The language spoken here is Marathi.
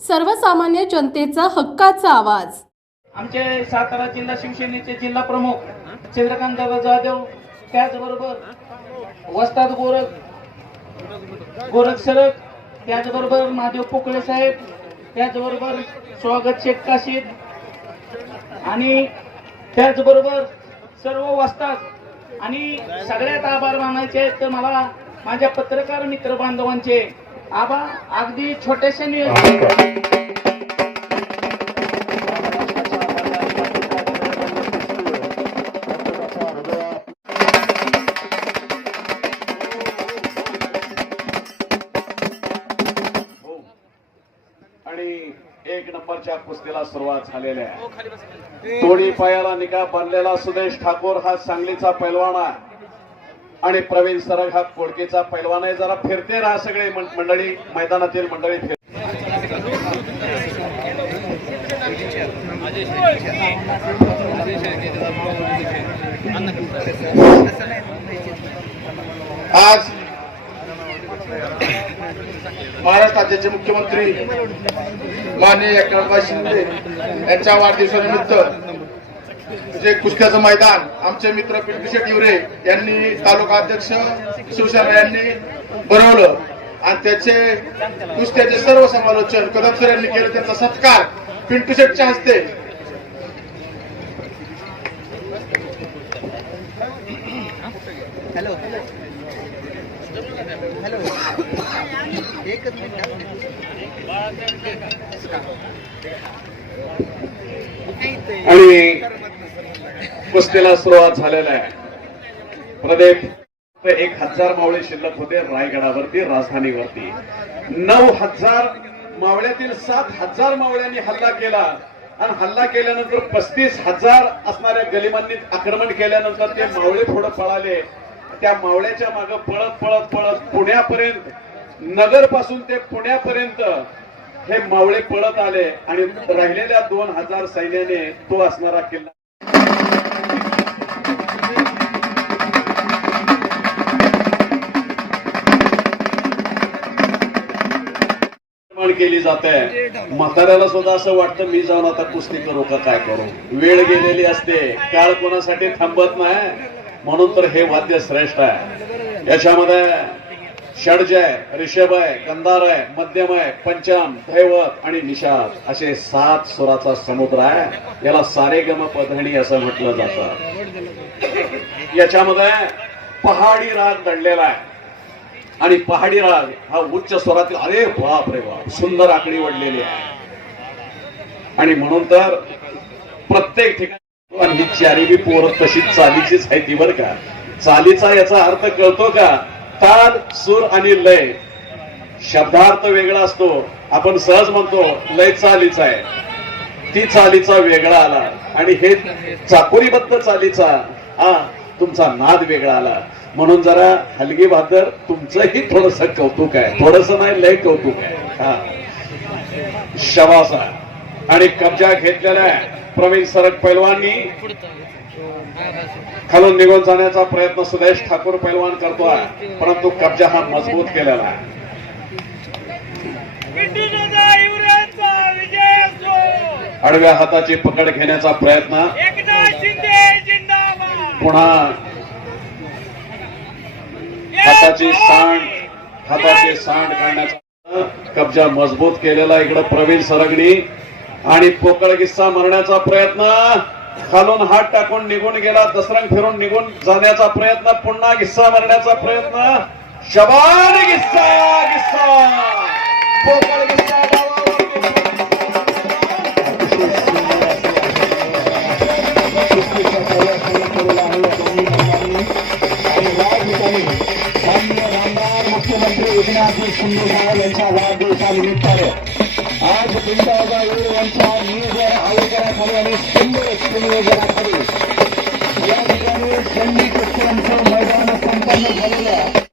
सर्वसामान्य जनतेचा हक्काचा आवाज. आमचे सातारा जिल्हा शिवसेनेचे जिल्हा प्रमुख चंद्रकांत दादा जाधव त्याचबरोबर वस्ताद गोरख गोरख सरक त्याचबरोबर महादेव पोकळे साहेब त्याचबरोबर स्वागत शेख काशीद आणि त्याचबरोबर सर्व वस्ताद आणि सगळ्यात आभार मानायचे आहेत तर मला माझ्या पत्रकार मित्र बांधवांचे आबा अगदी छोट्याशा नियोजन आणि एक नंबरच्या कुस्तीला सुरुवात झालेली आहे. तोडी पायाला निकाह बांधलेला सुदेश ठाकूर हा सांगलीचा पैलवान आहे. आणि प्रवीण सरग हा कोडकेचा पैलवान आहे. जरा फिरते राहा सगळे मंडळी मैदानातील मंडळी फिर आज महाराष्ट्र राज्याचे मुख्यमंत्री माननीय एकनाथराव शिंदे यांच्या वाढदिवसानिमित्त जे कुस्त्याचं मैदान आमचे मित्र पिंटुशेठ शेट हिवरे यांनी तालुका अध्यक्ष शिवसेना यांनी भरवलं. आणि त्याचे कुस्त्याचे सर्व समालोचन कदम सर यांनी केलं. त्यांचा सत्कार पिंटू शेटच्या हस्ते. आणि कुस्तीला सुरुवात झालेला आहे. प्रदीप एक हजार मावळे शिल्लक होते रायगडावरती राजधानीवरती. नऊ हजार मावळ्यातील सात हजार मावळ्यांनी हल्ला केला. आणि हल्ला केल्यानंतर पस्तीस हजार असणाऱ्या गलिमांनी आक्रमण केल्यानंतर ते मावळे पुढे पळाले. त्या मावळ्याच्या मागे पळत पळत पळत पुण्यापर्यंत नगरपासून ते पुण्यापर्यंत हे मावळे पळत आले आणि राहिलेल्या दोन हजार सैन्याने तो असणारा किल्ला निर्माण केली जाते. म्हाताऱ्याला सुद्धा असं वाटतं मी जाऊन आता कुस्ती करू का काय करू? वेळ गेलेली असते. काळ कोणासाठी थांबत नाही. म्हणून तर हे वाद्य श्रेष्ठ आहे. याच्यामध्ये षडज आहे ऋषभ आहे कंदार आहे मध्यम आहे पंचम धैवत आणि निषाद असे सात स्वराचा समुद्र आहे. याला सारेगम पधणी असं म्हटलं जात. याच्यामध्ये पहाडी राग दडलेला आहे. आणि पहाडी राग हा उच्च स्वरातील अरे बाप रे बाप सुंदर आकडी वडलेली आहे. आणि म्हणून तर प्रत्येक ठिकाणी आणि ही चारी चालीचीच आहे ती बरं का. चालीचा याचा अर्थ कळतो का? ताल सूर आणि लय. शब्दार्थ वेगळा असतो. आपण सहज म्हणतो लय चालीचा आहे. ती चालीचा वेगळा आला. आणि हे चाकोरीबद्ध चालीचा हा तुमचा नाद वेगळा आला. म्हणून जरा हलगी भाकर तुमचंही थोडस कौतुक आहे. थोडस नाही लय कौतुक आहे. हा. शवासा. आणि कब्जा घेतलेला आहे. प्रवीण सरग पैलवानी खालून निघून जाण्याचा प्रयत्न सुदेश ठाकूर पैलवान करतोय परंतु कब्जा हा मजबूत केलेला आहे. आडव्या हाताची पकड घेण्याचा प्रयत्न. पुन्हा हाताची सांड हाताची सांड काढण्याचा कब्जा मजबूत केलेला इकडं प्रवीण सरगणी. आणि पोकळ किस्सा मारण्याचा प्रयत्न. खालून हात टाकून निघून गेला दसरंग फिरून निघून जाण्याचा प्रयत्न पुन्हा किस्सा मारण्याचा प्रयत्न. शबान किस्सा किस्सा पोकळ किस्सा मुख्यमंत्री एकनाथजी शिंदे साहेब यांच्या वाढदिवसानिमित्ताने आज पिंपळगाव येऊळ यांच्या नियोजन आयोजनाखाली आणि सुंदर नियोजनाखाली या ठिकाणी संधी कुस्त्यांचं मैदान संपन्न झालेलं आहे.